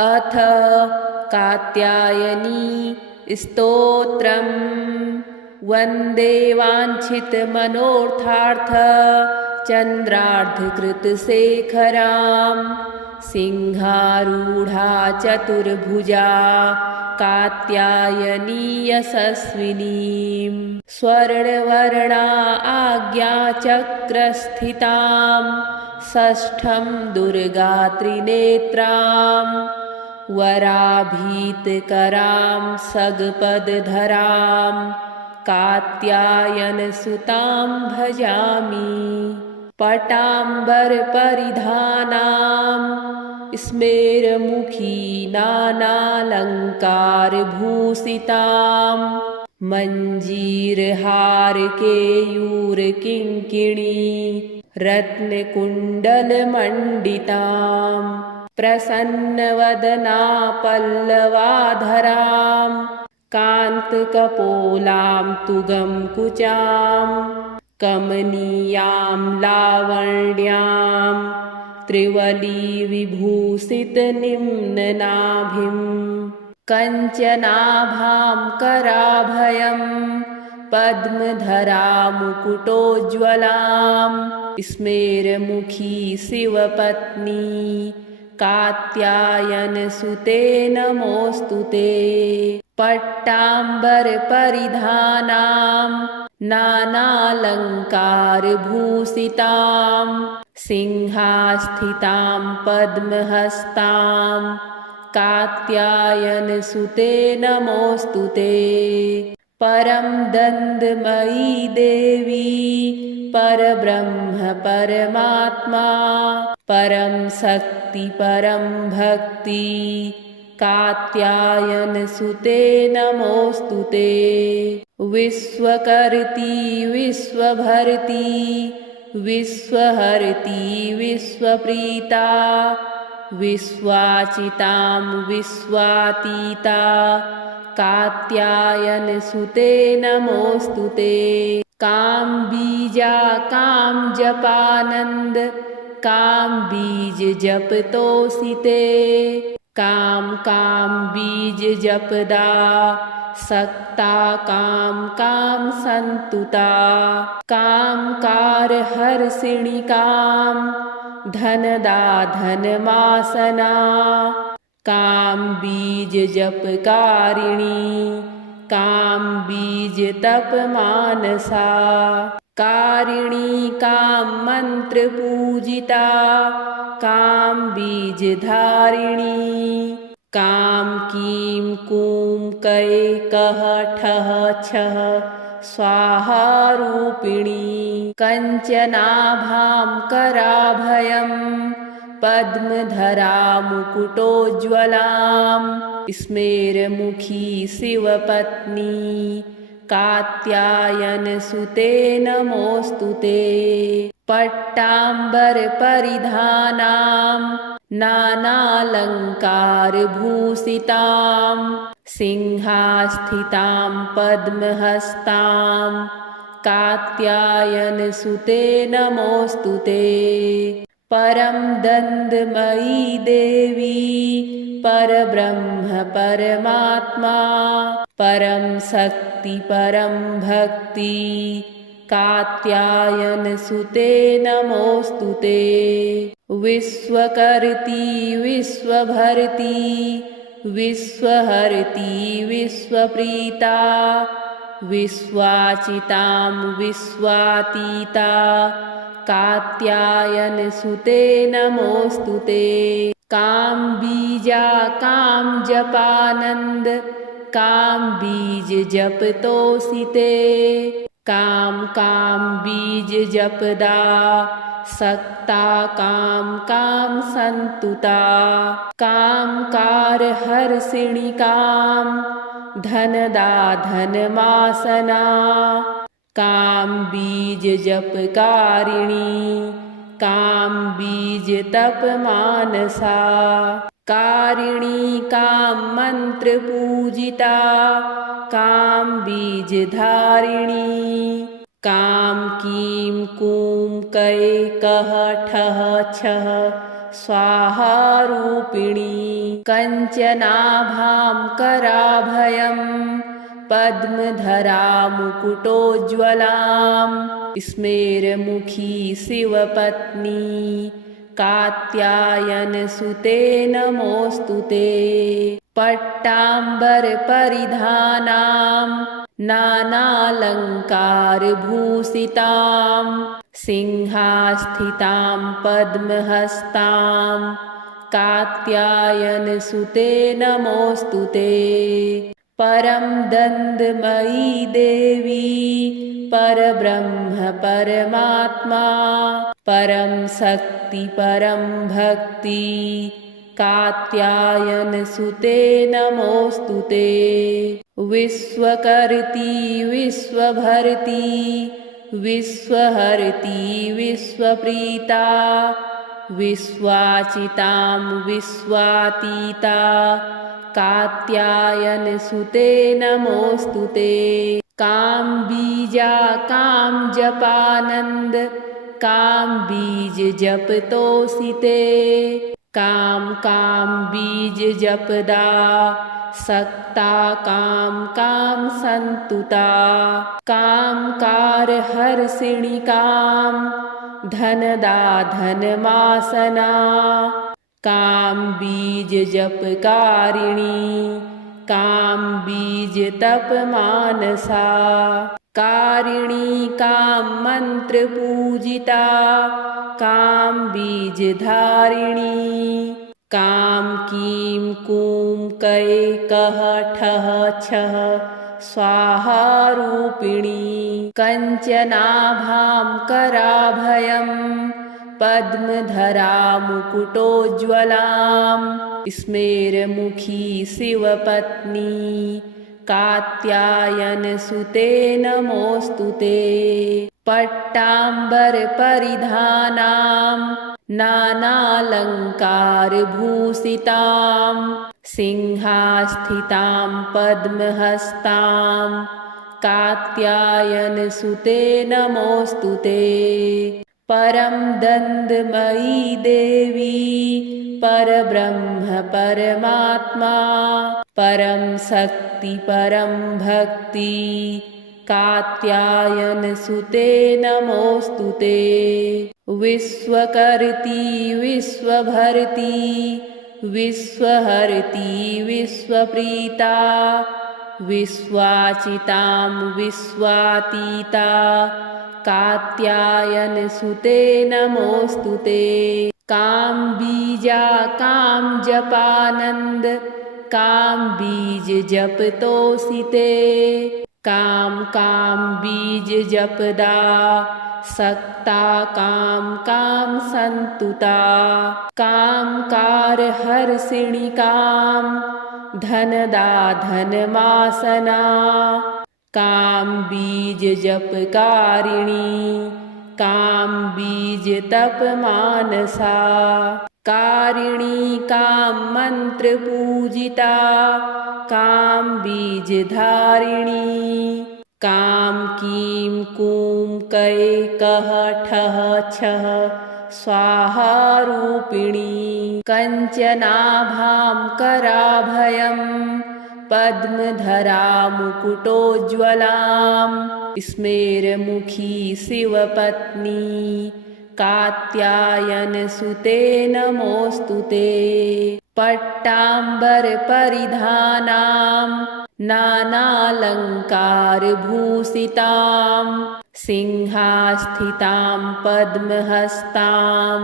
अथ कात्यायनी स्तोत्रम् वन्दे वाञ्छितमनोर्थार्थ चन्द्रार्धकृतशेखरां सिंहारूढा चतुर्भुजा कात्यायनी यशस्विनीं स्वर्णवर्णा आज्ञाचक्रस्थितां षष्ठं दुर्गा त्रिनेत्रां वराभीतकरां सगपदधरां कात्यायनसुतां भजामि पटाम्बरपरिधानां स्मेरमुखी नानालङ्कारभूषितां मञ्जीरहारकेयूरकिङ्किणी रत्नकुण्डलमण्डितां प्रसन्नवदना पल्लवाधरां कान्तकपोलां तुगंकुचां कमनीयां लावण्यां त्रिवलीविभूषितनिम्ननाभिं कञ्चनाभां कराभयं पद्मधरामुकुटोज्ज्वलां स्मेरमुखी शिवपत्नी कात्यायनसुते नमोऽस्तु ते पट्टाम्बरपरिधानां नानालङ्कारभूषितां सिंहास्थितां पद्महस्तां कात्यायनसुते नमोऽस्तु ते परं दन्दमयी देवी परब्रह्म परमात्मा परं शक्ति परं भक्ति कात्यायनसुते नमोऽस्तु ते विश्वकर्त्री विश्वभर्त्री विश्वहर्त्री विश्वप्रीता विश्वाचितां विश्वातीता कात्यायनसुते नमोऽस्तु ते कामबीजा कामजपानन्द कामबीजजपतोषिते कामबीजजपदा सक्ता कामसन्तुता कामकारहर्षिणी कां धनदा धनमासना कामबीजजपकारिणी कामबीजतपमानसा कारिणी काममन्त्रपूजिता कामबीजधारिणी काम कीं कूं कै कः ठः छः स्वाहारूपिणी कञ्चनाभां कराभयं पद्मधरामुकुटोज्ज्वलां स्मेरमुखी शिवपत्नी कात्यायनसुते नमोऽस्तु ते पट्टाम्बरपरिधानां नानालङ्कारभूषितां सिंहास्थितां पद्महस्तां कात्यायनसुते नमोऽस्तु ते परं दन्दमयी देवी परब्रह्म परमात्मा परं शक्ति परं भक्ति कात्यायनसुते नमोऽस्तु ते विश्वकर्त्री विश्वभर्त्री विश्वहर्त्री विश्वप्रीता विश्वाचितां विश्वातीता कात्यायनसुते नमोऽस्तु ते कामबीजा कामजपानन्द कामबीजजपतोषिते कामबीजजपदा सक्ता कामसन्तुता कामकारहर्षिणी कां धनदा धनमासना कामबीजजपकारिणी कामबीजतपमानसा कारिणी काममन्त्रपूजिता कामबीजधारिणी काम कीं कूं कै कः ठः छः स्वाहारूपिणी कञ्चनाभां कराभयं पद्मधरा मुकुटोज्ज्वलां स्मेरमुखी शिवपत्नी कात्यायनसुते नमोऽस्तु ते। पट्टाम्बरपरिधानां नानालङ्कारभूषितां सिंहास्थितां पद्महस्तां कात्यायनसुते नमोऽस्तु ते। परं दन्दमयी देवी परब्रह्म परमात्मा परं शक्ति परं भक्ति कात्यायनसुते नमोऽस्तु ते। विश्वकर्त्री विश्वभर्त्री विश्वहर्त्री विश्वप्रीता विश्वाचितां विश्वातीता कात्यायनसुते नमोऽस्तु ते। कामबीजा कामजपानन्द कामबीजजपतोषिते कामबीजजपदा सक्ता कामसन्तुता कामकारहर्षिणी कां धनदा धनमासना कामबीजजपकारिणी कामबीजतपमानसा कारिणी काममन्त्रपूजिता कामबीजधारिणी कां कीं कूं कै कः ठः छः स्वाहारूपिणी कञ्चनाभां कराभयं पद्मधरा मुकुटोज्ज्वलां स्मेरमुखी शिवपत्नी कात्यायनसुते नमोऽस्तु ते। पट्टाम्बरपरिधानां नानालङ्कारभूषितां सिंहास्थितां पद्महस्तां कात्यायनसुते नमोऽस्तु ते। परं दन्दमयी देवी परब्रह्म परमात्मा परं शक्ति परं भक्ति कात्यायनसुते नमोऽस्तु ते। विश्वकर्त्री विश्वभर्त्री विश्वहर्त्री विश्वप्रीता विश्वाचितां विश्वातीता कात्यायनसुते नमोऽस्तु ते। कामबीजा कामजपानन्द कामबीजजपतोषिते कामबीजजपदा सक्ता कामसन्तुता कामकारहर्षिणी कां धनदा धनमासना कामबीजजपकारिणी कामबीजतपमानसा कारिणी काममन्त्रपूजिता कामबीजधारिणी कां कीं कूं कै कः ठः छः स्वाहारूपिणी कञ्चनाभां कराभयं पद्मधरा मुकुटोज्ज्वलां स्मेरमुखी शिवपत्नी कात्यायनसुते नमोऽस्तु ते। पट्टाम्बरपरिधानां नानालङ्कारभूषितां सिंहास्थितां पद्महस्तां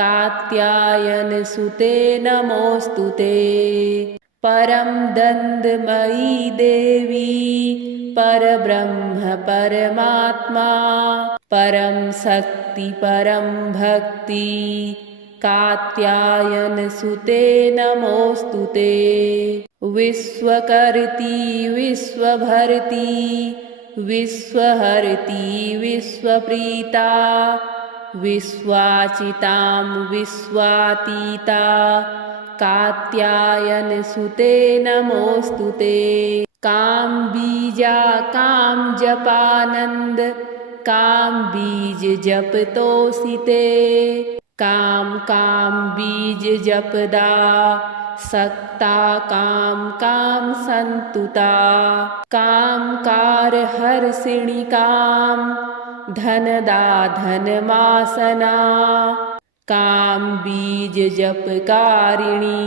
कात्यायनसुते नमोऽस्तु ते। परं दन्दमयी देवी परब्रह्म परमात्मा परं शक्ति परं भक्ति कात्यायनसुते नमोऽस्तु ते। विश्वकर्त्री विश्वभर्त्री विश्वहर्त्री विश्वप्रीता विश्वाचितां विश्वातीता कात्यायनसुते नमोऽस्तु ते। कामबीजा कामजपानन्द कामबीजजपतोषिते कामबीजजपदा सक्ता कां संतुता कामकारहर्षिणी कां धनदा धनमासना काम बीज जपकारिणी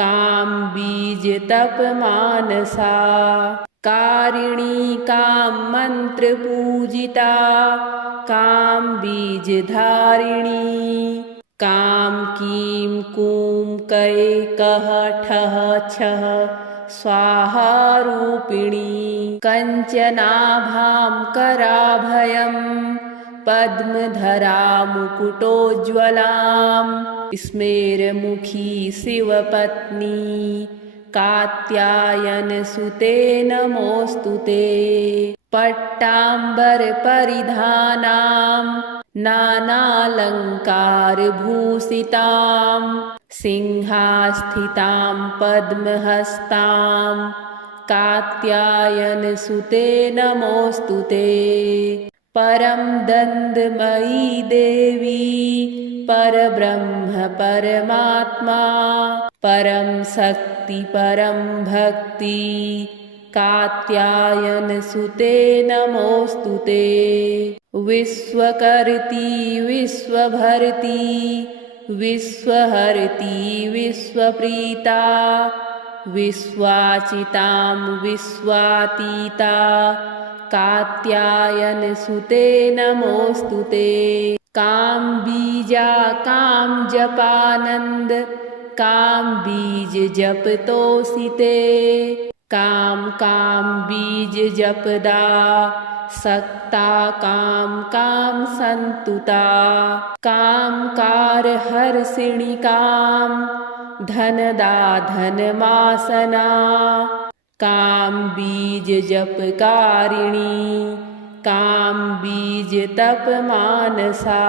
काम बीज तप मानसा कारिणी काम मंत्र पूजिता काम बीज धारिणी काम कीं कूं कै कः ठः छः स्वाहा रूपिणी कंचनाभां कराभयं पद्मधरा मुकुटोज्ज्वलां स्मेरमुखी शिवपत्नी कात्यायनसुते नमोऽस्तुते पट्टाम्बरपरिधानां नानालङ्कारभूषितां सिंहास्थितां पद्महस्तां कात्यायनसुते नमोऽस्तुते परं दन्दमयी देवी परब्रह्म परमात्मा परं शक्ति परं भक्ति कात्यायनसुते नमोऽस्तुते विश्वकर्त्री विश्वभर्त्री विश्वहर्त्री विश्वप्रीता विश्वाचितां विश्वातीता कात्यायनसुते नमोऽस्तुते काम बीजा काम जपानंद काम बीज जपतोषिते काम बीज जपदा सक्ता काम संतुता कामकारहर्षिणी काम धनदा धनमासना काम बीज जपकारिणी काम बीज तप मानसा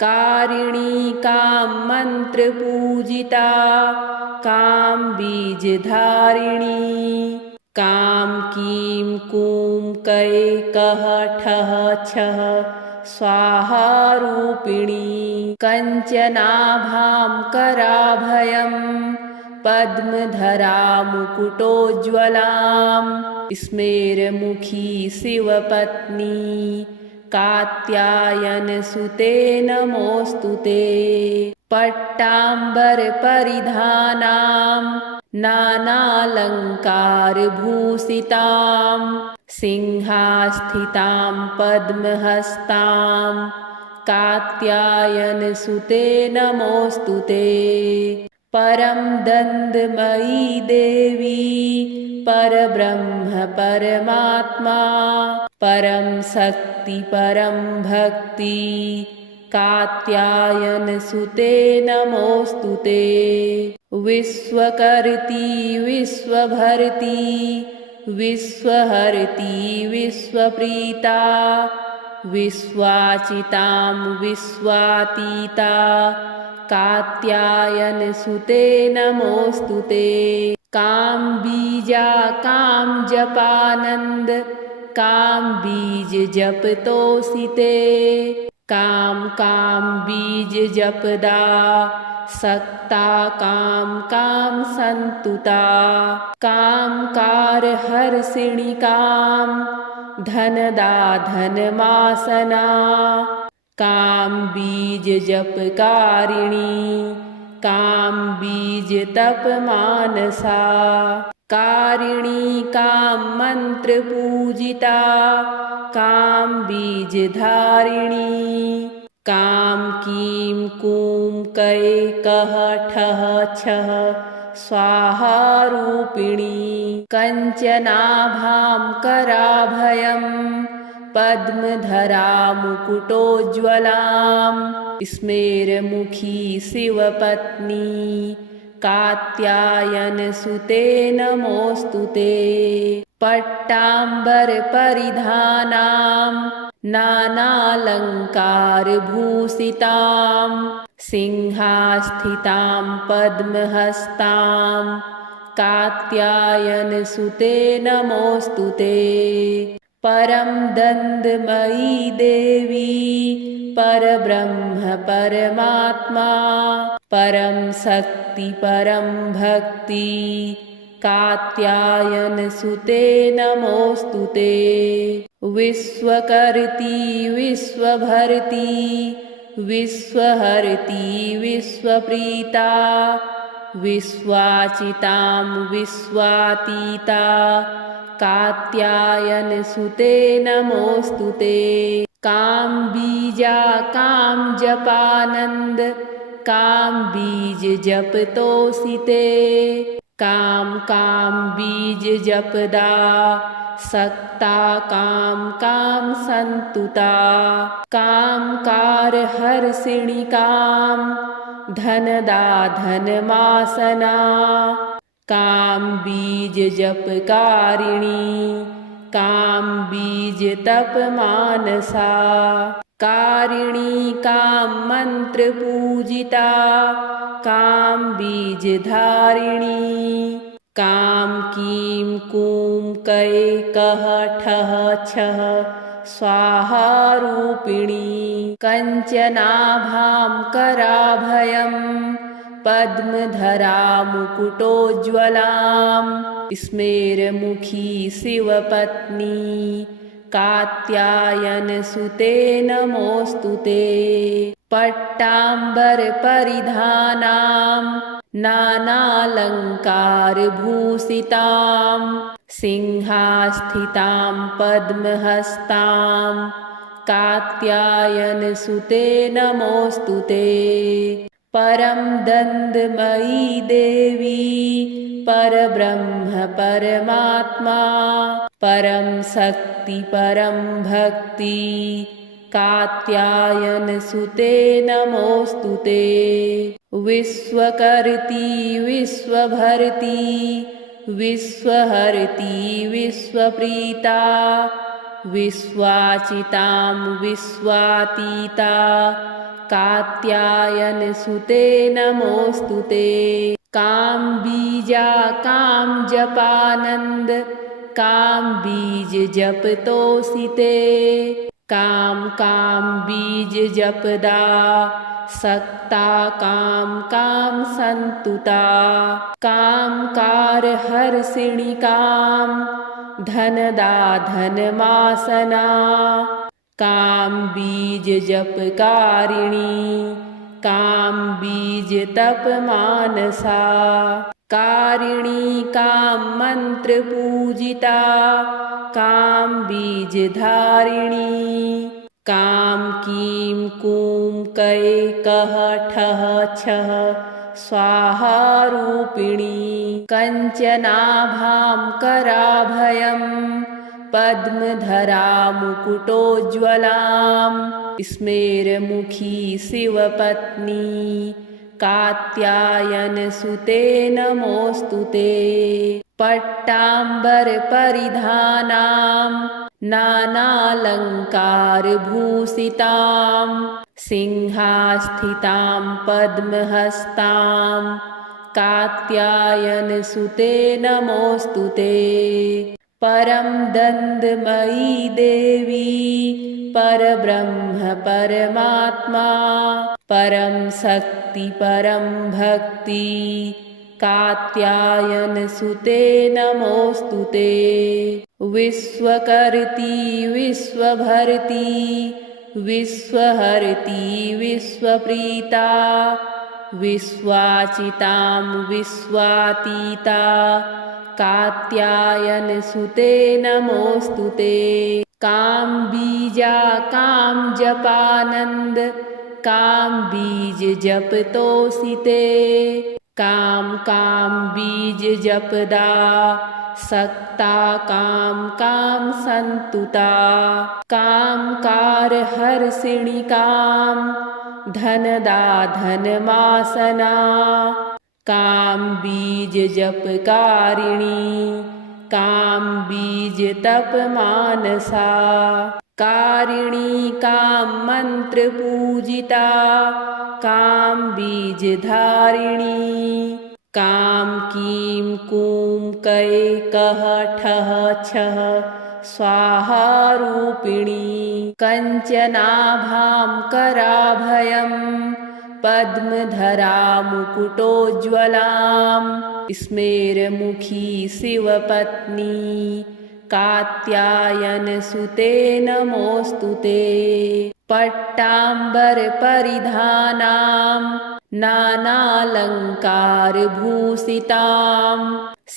कारिणी काम मंत्र पूजिता काम बीज धारिणी काम कीं कूं कै कः ठः छः स्वाहा रूपिणी कंचनाभां कराभयं पद्मधरा मुकुटोज्ज्वलां स्मेरमुखी शिवपत्नी कात्यायनसुते नमोऽस्तुते पट्टाम्बरपरिधानां नानालङ्कारभूषितां सिंहास्थितां पद्महस्तां कात्यायनसुते नमोऽस्तुते परं दन्दमयी देवी परब्रह्म परमात्मा परं शक्ति परं भक्ति कात्यायनसुते नमोऽस्तुते विश्वकर्त्री विश्वभर्त्री विश्वहर्त्री विश्वप्रीता विश्वाचितां विश्वातीता कात्यायनसुते नमोऽस्तुते काम बीजा काम जपानंद काम बीज जपतोषिते काम बीज जपदा सक्ता काम संतुता कामकारहर्षिणी काम धनदा धनमासना काम बीज जपकारिणी काम बीज तप मानसा कारिणी काम मंत्र पूजिता काम बीज धारिणी काम कीं कूं कै कः ठः छः स्वाहा रूपिणी कंचनाभां कराभयं पद्मधरा मुकुटोज्ज्वलां स्मेरमुखी शिवपत्नी कात्यायनसुते नमोऽस्तुते पट्टाम्बरपरिधानां नानालङ्कारभूषितां सिंहास्थितां पद्महस्तां कात्यायनसुते नमोऽस्तुते परं दन्दमयी देवी परब्रह्म परमात्मा परम शक्ति परम भक्ति कात्यायन सुते नमोस्तुते। विश्वकर्ती विश्वभर्ती विश्वहर्ती विश्वप्रीता विश्वाचितां विश्वातीता कात्यायन सुते नमोस्तुते। काम बीजा काम जपानंद काम बीज जपतोसिते काम काम बीज जपदा सक्ता काम काम संतुता काम कार हर्षिणी काम धनदा धनमासना काम बीज जपकारिणी काम बीज तप मानसा कारिणी काम मंत्र पूजिता काम बीज धारिणी काम कीम कूम कै कह ठह छह स्वाहा रूपिणी कंचनाभां कराभयं पद्मधरा मुकुटोज्ज्वलां स्मेरमुखी शिवपत्नी कात्यायन सुते नमोस्तुते। पट्टाम्बर परिधानां नानालंकार भूषितां सिंहास्थितां पद्महस्तां कात्यायन सुते नमोस्तुते। परम दंडमयी देवी परब्रह्म परमात्मा परम शक्ति परम भक्ति कात्यायन सुते नमोस्तुते। विश्वकर्ती विश्वभर्ती विश्वहर्ती विश्वप्रीता विश्वाचितां विश्वातीता कात्यायन सुते नमोस्तुते। काम बीजा काम जपानंद काम बीज जपतोसिते काम काम बीज जपदा सक्ता काम काम संतुता काम कार हर्षिणी काम धनदा धनमासना काम बीज जपकारिणी काम बीज तप मानसा कारिणी काम मंत्र पूजिता काम बीज धारिणी काम कीम कूम कै कह ठह छह स्वाहा रूपिणी कंचनाभां कराभयं पद्मधरा मुकुटोज्ज्वलां स्मेरमुखी शिवपत्नी कात्यायन सुते नमोस्तुते। पट्टाम्बर परिधानां नानालंकार भूषितां सिंहास्थितां पद्महस्तां कात्यायन सुते नमोस्तुते। परम दंडमयी देवी परब्रह्म परमात्मा परम शक्ति परम भक्ति कात्यायन सुते नमोस्तुते। विश्वकर्ती विश्वभर्ती विश्वहर्ती विश्वप्रीता विश्वाचितां विश्वातीता कात्यायन सुते नमोस्तुते। काम बीजा काम जपानंद काम बीज जपतोसिते काम काम बीज जपदा सक्ता काम काम संतुता काम कार हर्षिणी काम धनदा धनमासना काम बीज जपकारिणी काम बीज तप मानसा कारिणी काम मंत्र पूजिता काम बीज धारिणी काम कीम कूम कै कह ठह छह स्वाहा रूपिणी कञ्चनाभां कराभयं पद्मधरा मुकुटोज्ज्वलां स्मेरमुखी शिवपत्नी कात्यायनसुते नमोऽस्तु ते। पट्टाम्बरपरिधानां नानालङ्कारभूषितां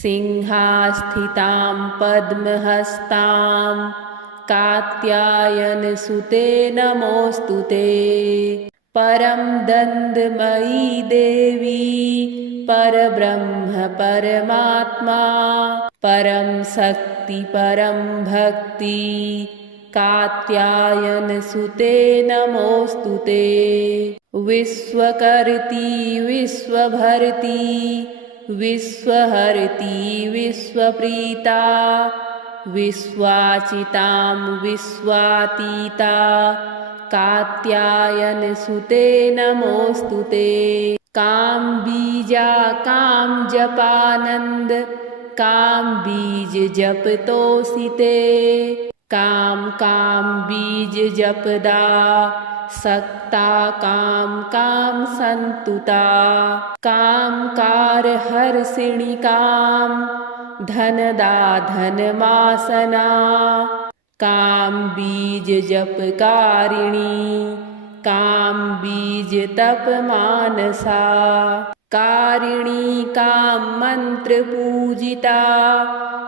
सिंहास्थितां पद्महस्तां कात्यायनसुते नमोऽस्तु ते। परं दन्दमयी देवी परब्रह्म परमात्मा परं शक्ति परं भक्ति कात्यायनसुते नमोऽस्तु ते। विश्वकर्त्री विश्वभर्त्री विश्वहर्त्री विश्वप्रीता विश्वाचितां विश्वातीता कात्यायनसुते नमोऽस्तु ते। कामबीजा कामजपानन्द कामबीजजपतोऽसि कामबीजजपदा सक्ता कामसन्तुता कामकारहर्षिणि धनदा धनमासना कामबीजजपकारिणी कामबीजतपमानसा कारिणी काममन्त्रपूजिता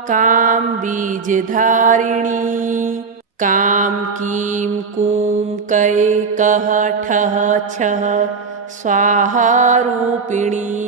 कामबीजधारिणी कामकीं कूं कै कः ठः छः स्वाहारूपिणी